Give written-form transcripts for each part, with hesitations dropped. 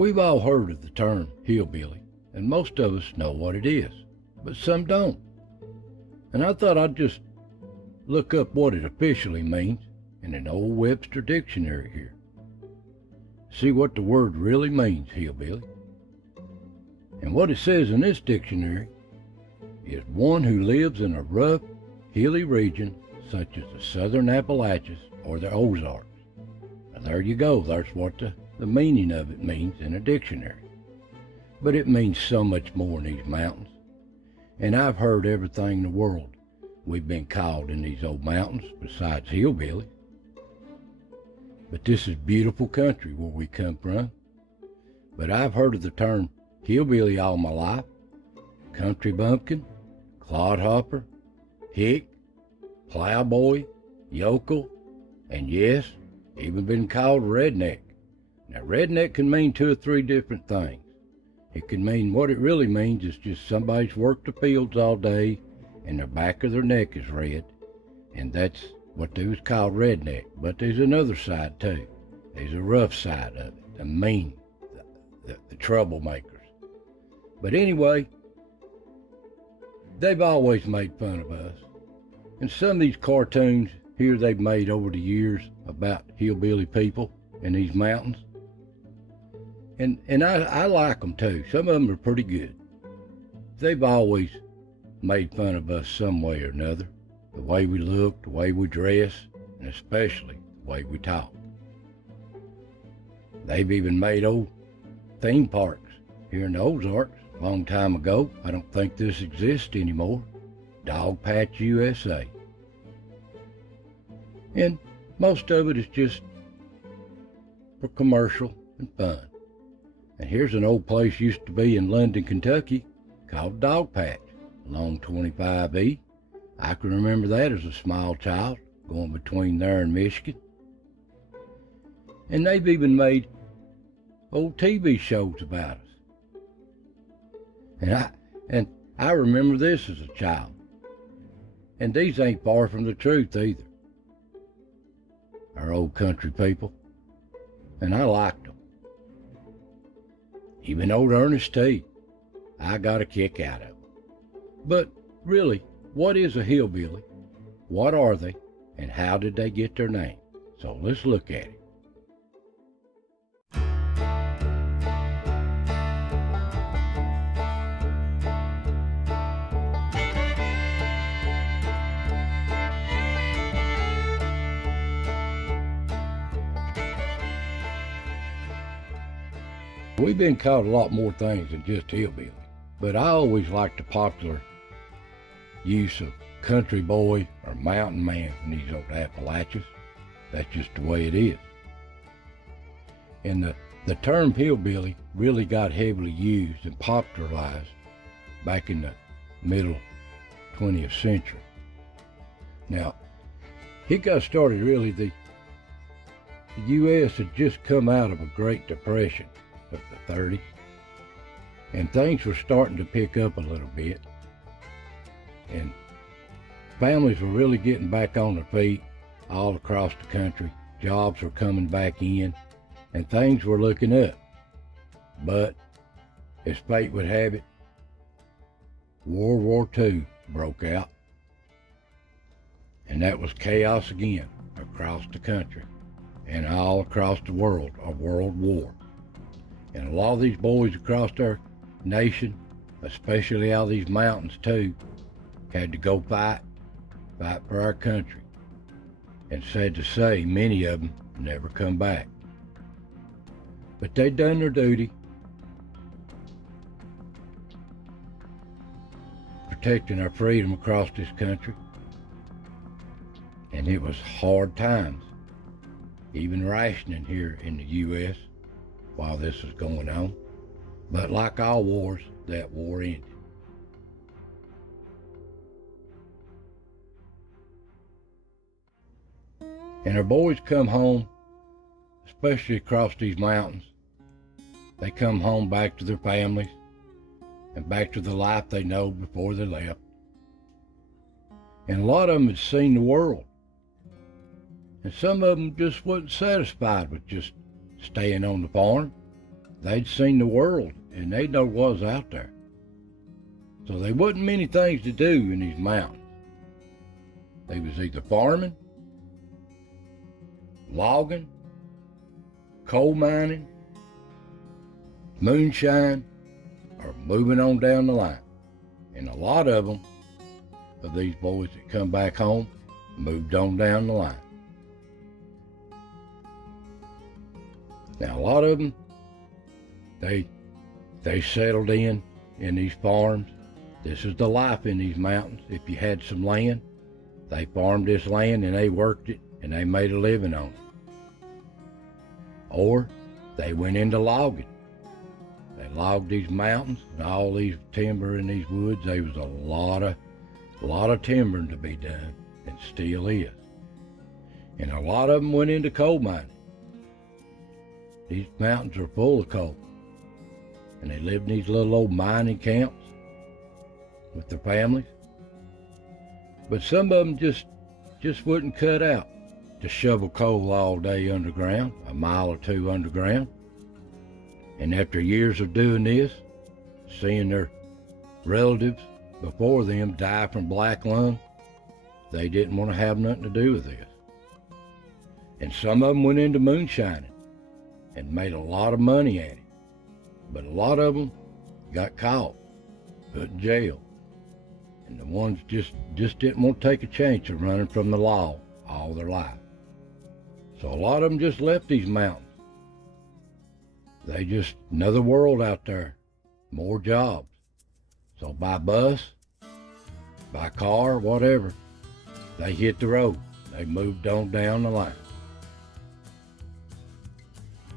we've all heard of the term hillbilly, and most of us know what it is, but some don't. And I thought I'd just look up what it officially means in an old Webster dictionary here. See what the word really means, hillbilly. And what it says in this dictionary is one who lives in a rough, hilly region such as the southern Appalachians or the Ozarks. Now there you go, that's what the meaning of it means in a dictionary. But it means so much more in these mountains. And I've heard everything in the world we've been called in these old mountains besides hillbilly. But this is beautiful country where we come from. But I've heard of the term hillbilly all my life. Country bumpkin, clodhopper, hick, plowboy, yokel, and yes, even been called redneck. Now redneck can mean 2 or 3 different things. It can mean what it really means is just somebody's worked the fields all day and the back of their neck is red, and that's what they was called redneck. But there's another side too. There's a rough side of it, the mean, the troublemakers. But anyway, they've always made fun of us. And some of these cartoons here they've made over the years about hillbilly people in these mountains. And I like them too. Some of them are pretty good. They've always made fun of us some way or another. The way we look, the way we dress, and especially the way we talk. They've even made old theme parks here in the Ozarks a long time ago. I don't think this exists anymore. Dog Patch USA. And most of it is just for commercial and fun. And here's an old place used to be in London, Kentucky called Dog Patch along 25E. I can remember that as a small child going between there and Michigan. And they've even made old TV shows about us. And I remember this as a child. And these ain't far from the truth either. Our old country people. And I liked them. Even old Ernest T. I got a kick out of them. But really, what is a hillbilly? What are they? And how did they get their name? So let's look at it. We've been called a lot more things than just hillbilly, but I always liked the popular use of country boy or mountain man in these old Appalachians. That's just the way it is. And the term hillbilly really got heavily used and popularized back in the middle 20th century. Now, it got started really, the U.S. had just come out of a Great Depression of the 30s, and things were starting to pick up a little bit, and families were really getting back on their feet all across the country. Jobs were coming back in, and things were looking up. But as fate would have it, World War II broke out, and that was chaos again across the country and all across the world, a world war. And a lot of these boys across our nation, especially out of these mountains too, had to go fight for our country. And sad to say, many of them never come back. But they done their duty, protecting our freedom across this country. And it was hard times, even rationing here in the U.S. while this was going on. But like all wars, that war ended. And our boys come home, especially across these mountains. They come home back to their families and back to the life they know before they left. And a lot of them had seen the world. And some of them just wasn't satisfied with just staying on the farm. they'd seen the world and they know what was out there. So there wasn't many things to do in these mountains. They was either farming, logging, coal mining, moonshine, or moving on down the line. And a lot of them, of these boys that come back home, moved on down the line. Now a lot of them, they settled in these farms. This is the life in these mountains. If you had some land, they farmed this land and they worked it and they made a living on it. Or they went into logging. They logged these mountains and all these timber in these woods. There was a lot of timbering to be done, and still is. And a lot of them went into coal mining. These mountains are full of coal. And they lived in these little old mining camps with their families. But some of them just wouldn't cut out to shovel coal all day underground, a mile or two underground. And after years of doing this, seeing their relatives before them die from black lung, they didn't want to have nothing to do with this. And some of them went into moonshining and made a lot of money at it. But a lot of them got caught, put in jail. And the ones just didn't want to take a chance of running from the law all their life. So a lot of them just left these mountains. They just, another world out there, more jobs. So by bus, by car, whatever, they hit the road. They moved on down the line.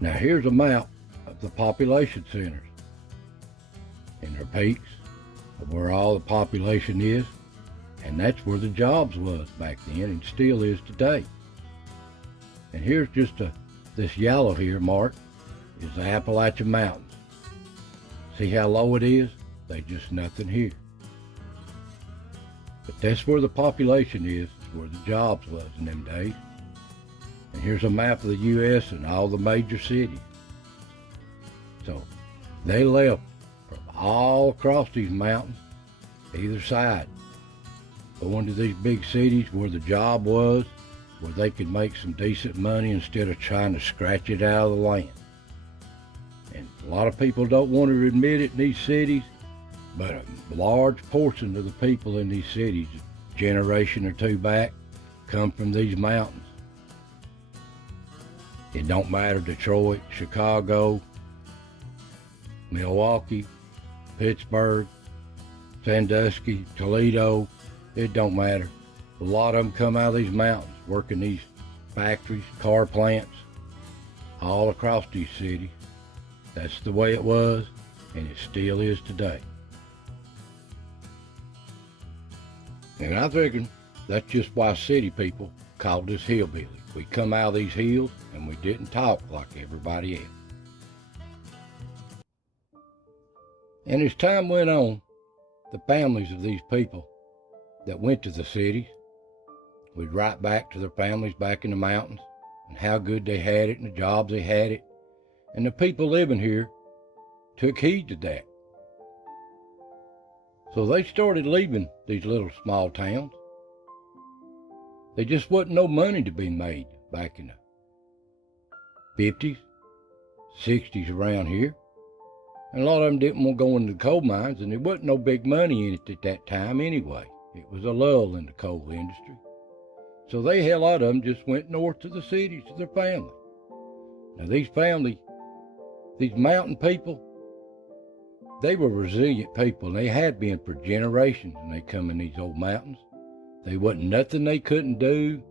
Now here's a map of the population centers and their peaks of where all the population is, and that's where the jobs was back then and still is today. And here's just this yellow here marked is the Appalachian Mountains. See how low it is? They just nothing here. But that's where the population is, where the jobs was in them days. And here's a map of the U.S. and all the major cities. So they left from all across these mountains, either side, going to these big cities where the job was, where they could make some decent money instead of trying to scratch it out of the land. And a lot of people don't want to admit it in these cities, but a large portion of the people in these cities, a generation or two back, come from these mountains. It don't matter, Detroit, Chicago, Milwaukee, Pittsburgh, Sandusky, Toledo, it don't matter. A lot of them come out of these mountains, working these factories, car plants, all across these cities. That's the way it was, and it still is today. And I reckon that's just why city people called us hillbilly. We come out of these hills and we didn't talk like everybody else. And as time went on, the families of these people that went to the cities would write back to their families back in the mountains and how good they had it and the jobs they had it. And the people living here took heed to that. So they started leaving these little small towns. There just wasn't no money to be made back in the 50s, 60s around here. And a lot of them didn't want to go into the coal mines, and there wasn't no big money in it at that time anyway. It was a lull in the coal industry. So a lot of them just went north to the cities to their family. Now these mountain people, they were resilient people, and they had been for generations when they come in these old mountains. There wasn't nothing they couldn't do,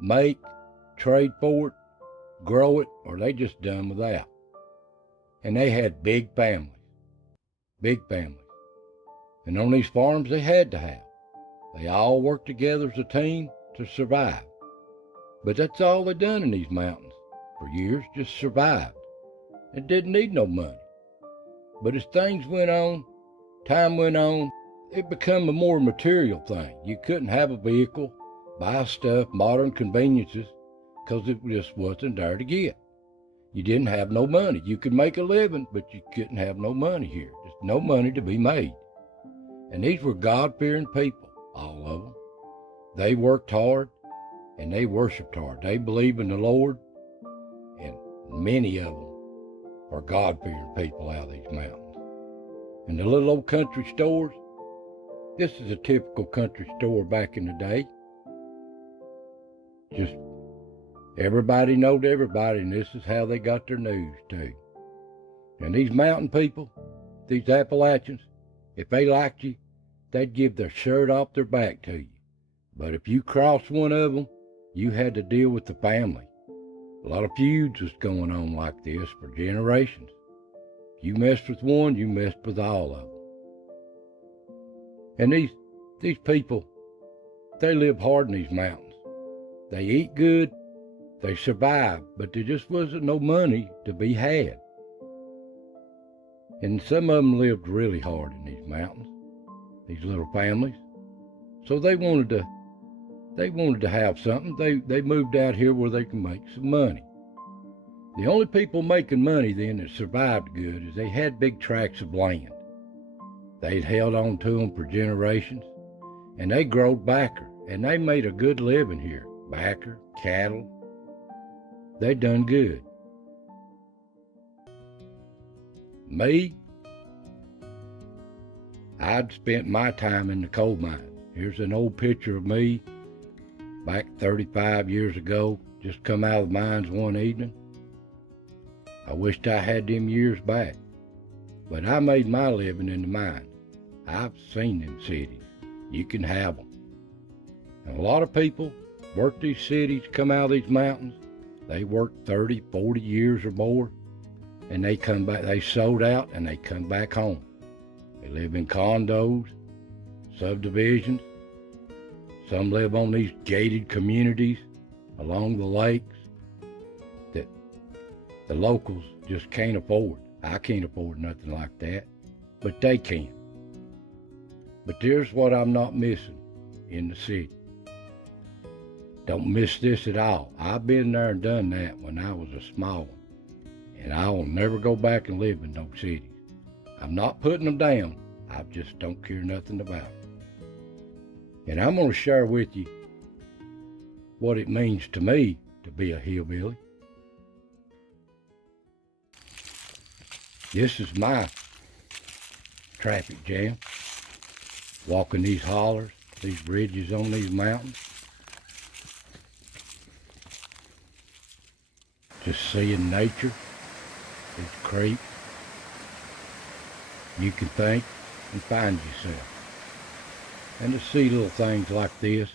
make, trade for it, grow it, or they just done without. And they had big families. And on these farms they had to have. They all worked together as a team to survive. But that's all they done in these mountains for years, just survived. It didn't need no money. But as things went on, time went on, it became a more material thing. You couldn't have a vehicle, buy stuff, modern conveniences, because it just wasn't there to get. You didn't have no money. You could make a living, but you couldn't have no money here. There's no money to be made. And these were God-fearing people, all of them. They worked hard and they worshiped hard. They believed in the Lord, and many of them are God-fearing people out of these mountains. And the little old country stores, this is a typical country store back in the day. Just everybody knowed everybody, and this is how they got their news too. And these mountain people, these Appalachians, if they liked you, they'd give their shirt off their back to you. But if you crossed one of them, you had to deal with the family. A lot of feuds was going on like this for generations. If you messed with one, you messed with all of them. And these people, they live hard in these mountains. They eat good, they survive, but there just wasn't no money to be had. And some of them lived really hard in these mountains, these little families. So they wanted to have something. They moved out here where they can make some money. The only people making money then that survived good is they had big tracts of land. They'd held on to them for generations, and they growed backer, and they made a good living here. Backer, cattle, they done good. Me, I'd spent my time in the coal mine. Here's an old picture of me back 35 years ago, just come out of the mines one evening. I wished I had them years back, but I made my living in the mine. I've seen them cities. You can have them. And a lot of people work these cities, come out of these mountains. They work 30, 40 years or more, and they come back. They sold out and they come back home. They live in condos, subdivisions. Some live on these gated communities along the lakes that the locals just can't afford. I can't afford nothing like that, but they can. But there's what I'm not missing in the city. Don't miss this at all. I've been there and done that when I was a small one, and I will never go back and live in those cities. I'm not putting them down. I just don't care nothing about it. And I'm going to share with you what it means to me to be a hillbilly. This is my traffic jam. Walking these hollers, these bridges on these mountains. Just seeing nature, these creeks. You can think and find yourself. And to see little things like this,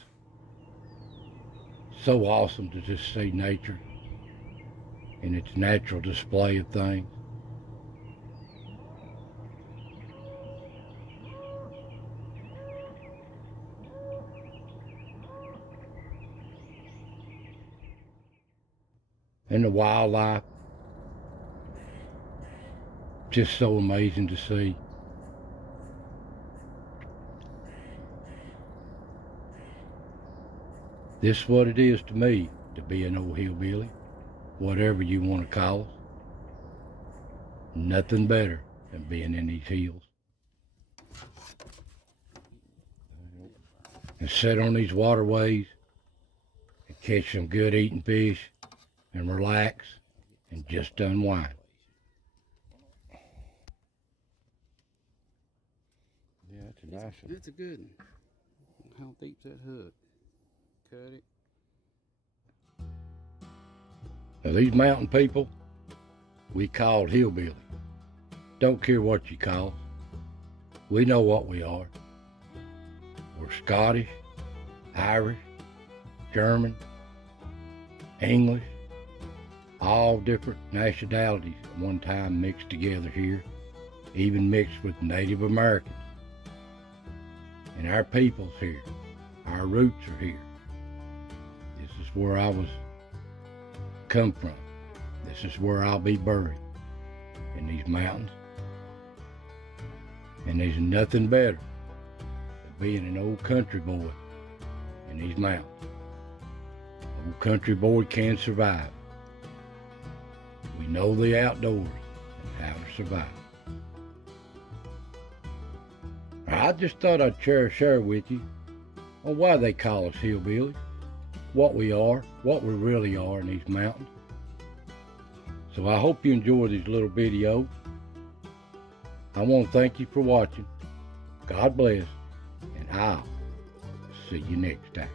so awesome to just see nature in its natural display of things. And the wildlife, just so amazing to see. This is what it is to me to be an old hillbilly, whatever you want to call us. Nothing better than being in these hills. And sit on these waterways and catch some good eating fish and relax and just unwind. Yeah, it's a nice one. It's a good one. How deep's that hook? Cut it. Now these mountain people, we called hillbilly. Don't care what you call us. We know what we are. We're Scottish, Irish, German, English, all different nationalities at one time mixed together here, even mixed with Native Americans. And our people's here. Our roots are here. This is where I was come from. This is where I'll be buried, in these mountains. And there's nothing better than being an old country boy in these mountains. Old country boy can survive. We know the outdoors and how to survive. I just thought I'd share with you on why they call us hillbillies, what we are, what we really are in these mountains. So I hope you enjoy these little videos. I want to thank you for watching. God bless, and I'll see you next time.